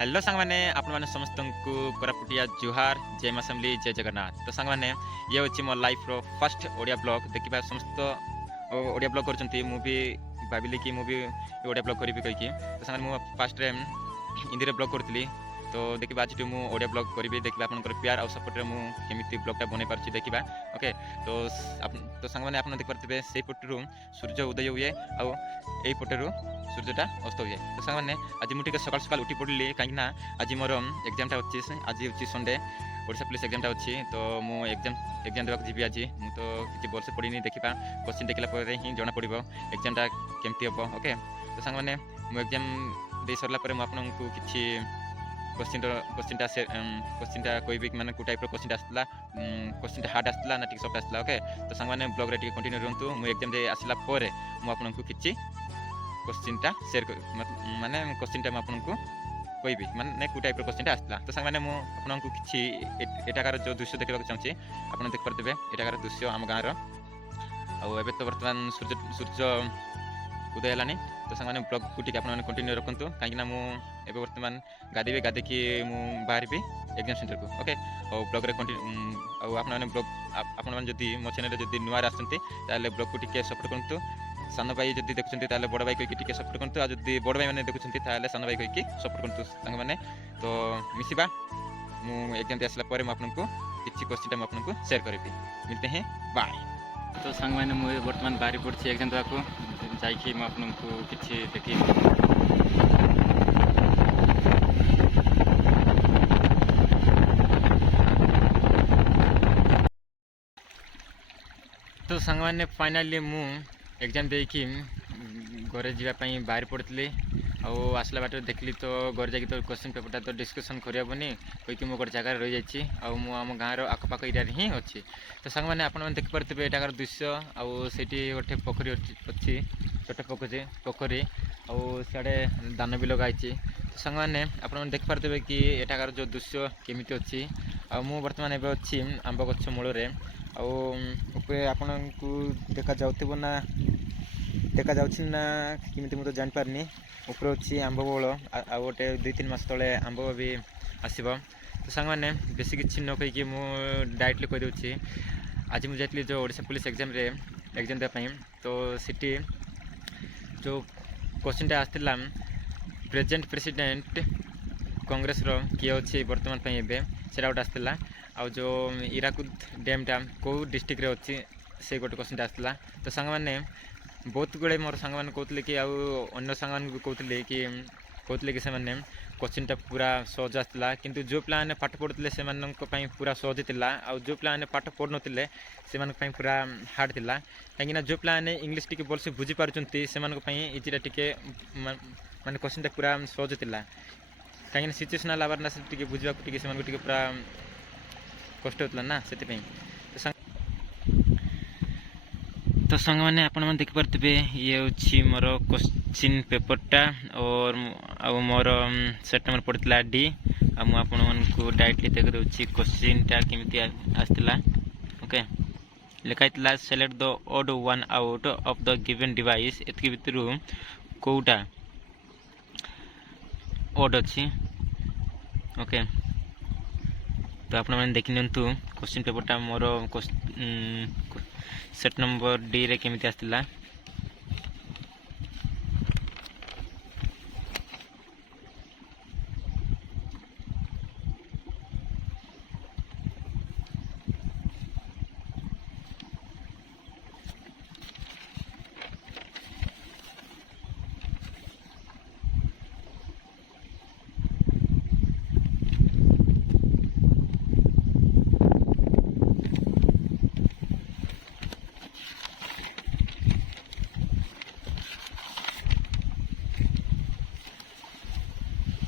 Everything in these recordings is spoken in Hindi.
हेलो सांग मैंने आपण मैंने समस्त को कोरापुटिया जुहार जय असेंबली जय जगन्नाथ। तो सांग मैंने ये होची मो life row first Odia blog देखिबा समस्त ओडिया ब्लॉग करचंती मु भी भाबिली कि मु भी ओडिया ब्लॉग करिबि कहि कि तो सांग मु फर्स्ट रे हिंदी रे ब्लॉग करतली तो देखिबा आज मु ओडिया ब्लॉग करिबि देखिबा आपनकर प्यार और सपोर्ट रे मु केमिति ब्लॉग टा बनै पारछि देखिबा ओके। तो सांग मैंने आपण देख पारथिबे सेही पटरु सूर्य उदय हुए आ एई पटरु सूर्यटा अस्त हुए। तो सांग मैंने आज मुझे सकाल सकाल उठी पड़ली कहीं आज मोर एग्जामटा अच्छी आज हूँ संडे ओडिशा पुलिस एग्जामटा अच्छी तो मु एग्जाम देवाक जी आज मुझे तो किसी वर्ष पढ़ी देखा क्वेश्चन देखला ही जना पड़ो एग्जामटा केमती हम ओके। तो सांग मैंने मु एग्जाम दे सरला आपको किसी क्वेश्चनटा कहबी मैंने को टाइप क्वेश्चन आसला क्वेश्चन हार्ड आसला ना ठीक सफ्ट आसला ओके। तो सांग मैंने ब्लॉग रे कंटिन्यू रहतु मु एग्जाम दे आसला मुझे किसी क्वेश्चनटा शेयर माने क्वेश्चनटा आपको कहबी माने को टाइप क्वेश्चनटा आसला। तो सांग मैंने आपको किसी एटाकार जो दृश्य देखा चाहिए आप देख पारे एटाकार दृश्य आम गाँव रहा तो बर्तमान सूर्य उदय है। तो सांग मैंने ब्लॉग को आपने कंटिन्यू रखु कहीं मुझे बर्तमान गाधे कि बाहर एग्जाम सेंटर को ओके और ब्लॉग रे कंटिन्यू आपने ब्लॉग आपड़ी मो चैनल जब नुआ आसते ब्लॉग को सपोर्ट करूँ सान भाई जब देखुं बड़ भाई कहीकि सपोर्ट करूँ आज बड़ भाई मैंने देखुं सान भाई कहीकि सपोर्ट करूँ सांग मैंने तो मिसिबा मुझे एग्जाम दे आसला आपको किसी क्वेश्चन आपको शेयर करी मिलते हैं बाय। तो सांग मैंने मुझे बर्तमान बाहरी पड़ी एग्जाम देवाक जाकि आपको किसी देखी तो सांग मैंने फाइनाली मु एग्जाम देकी घरे जावाई बाहर पड़ी आसला बाट देखली तो घर जाकि तो क्वेश्चन पेपरटा तो डिस्कसन करहबनी कहीकि मो गोटे जगह रही जाइए आम गाँव आखपाख एरिया ही अच्छी। तो सांग मैंने आपने देखिपे एटाकार दृश्य आठी गोटे पोखरी अच्छी छोट पोखरी आड़े दान भी लगाई। तो सांग मैंने आपने देखिपे कि एटाकार जो दृश्य केमिति अच्छी मु बर्तमान एवं अच्छी आंब गछ मूल आपन को देखा जाउथिबो ना देखा जाउछि ना किमिति मु तो जान पारनी ऊपर अच्छी आंब बौल आ गोटे 2-3 मास तले आंब भी आसब। तो सांग मैंने बेसी किसी न कहीकि मु डायरेक्टली कह दूँ आज मुझे जाइली जो ओडिशा पुलिस एग्जाम देवाई तो सिटी जो क्वेश्चनटा आसला प्रेजेंट प्रेसिडेंट कांग्रेस रो किए अच्छी बर्तमान से गोटे आसला आ जो हीराकुद डैमटा कौ डिस्ट्रिक्ट अच्छी से गोटे क्वेश्चन आसला। तो सांग मैंने बहुत गुड़े मोर सांग मैंने कहते कि अन्य सांग मैंने भी कहते कि से क्वेश्चनटा पूरा सहज आसला किंतु जो पिला मैंने पाठ पढ़ुते से पूरा सहज था आ जो पिला मैंने पाठ पढ़ नुले से पूरा हार्ड था कहीं जो पिला मैंने इंग्लीश टी भलसे बुझी पार्टी से इजीटा टी माने क्वेश्चनटा पूरा सहज था कहीं सिचुएशनल अवेयरनेस टी बुझा पूरा कष्ट होता ना से। तो सांग मैंने आप देखिपे ये हूँ मोर क्वेश्चन पेपरटा और मोर सेट नंबर पड़ता डी आपको डायरेक्टली देखी दूसरी क्वेश्चनटा केमी आसला ओके लिखाई select the odd one out of the given device एतकी भितर कोटा ऑड अच्छी ओके। तो आप देखी नियंतु क्वेश्चन पेपरटा मोर सेट नंबर डी रे केमिति आसला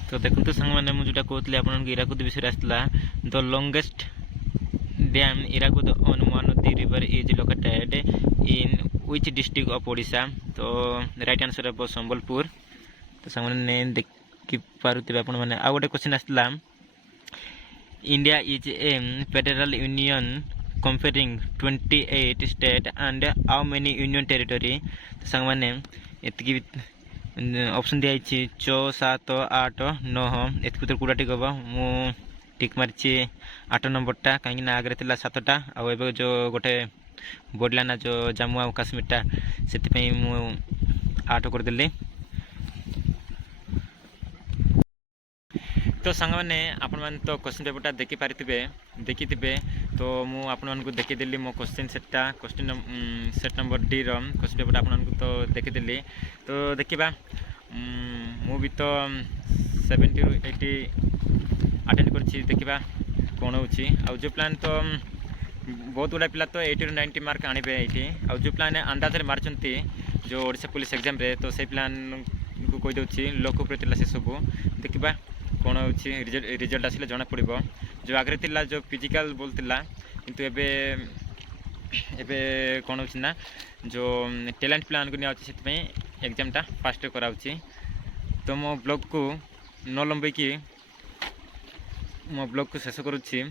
तो देखो तो सांग मैंने मुझे कहते आप हीराकुद विषय आसला the longest dam Hirakud on one of the river is located in which district of Odisha. तो राइट आंसर है संबलपुर। तो सांग मैंने देखि पारुते आपण माने आ गोटे क्वेश्चन आसला India is a federal union comparing 28 state and how many union territory. तो सांग मैंने एतकी ऑप्शन दिखाई 6 7 8 9 एत भर कूड़ा टिक हम मु टिक मारी 8 नंबरटा कहीं आगे थी 7टा आउ जो गोटे बढ़ला ना जो जम्मू आ काश्मीरटा से 8 करदेली। तो सांग मैंने आपण मैंने तो क्वेश्चन पेपरटा देखी तो मु आपण मानकु देखीदेली मो क्वेश्चन सेटटा क्वेश्चन सेट नंबर डी रो क्वेश्चन पेपरटा आपण मानकु तो देखीदेली। तो देखिबा मु भी तो 70 ରୁ 80 अटेंड करछि देखिबा कोन होछि आ जो प्लान तो बहुत गुड़ा पिला तो 80 ରୁ 90 मार्क आनिबे एठी आ जो प्लान अंदाज मारचंती जो ओडिशा पुलिस एग्जाम रे तो से प्लान को कहि दउछि लोक ऊपर तिला से सब देखिबा कौन हो रिजल्ट आसिले जना पड़ो जो आगे थिला जो फिजिकल बोलता किंतु एबे एबे कौन हो ना जो टैलेंट प्लान को नहीं एग्जामटा फास्ट कराऊँगी। तो मो ब्लॉग को न लंबे मो ब्लॉग को शेष करुच्ची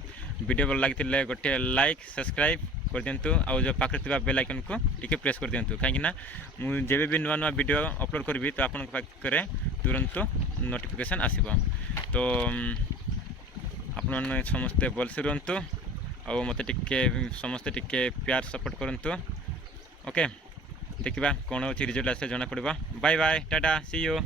वीडियो भल लगी गोटे लाइक सब्सक्राइब कर दिंतु आ जो पाखे बेल आइकन को टिके प्रेस कर दिंतु कहीं मुझे भी नुआ नुआ वीडियो अपलोड करी तो आपन पाखे तुरंत नोटिफिकेशन आसब। तो आपण समस्ते भलसे रुहतु आ मत समस्ते टिके प्यार सपोर्ट करंतु। ओके देखिबा कौन हो रिजल्ट आसे जना पड़ो। Bye bye tata see you.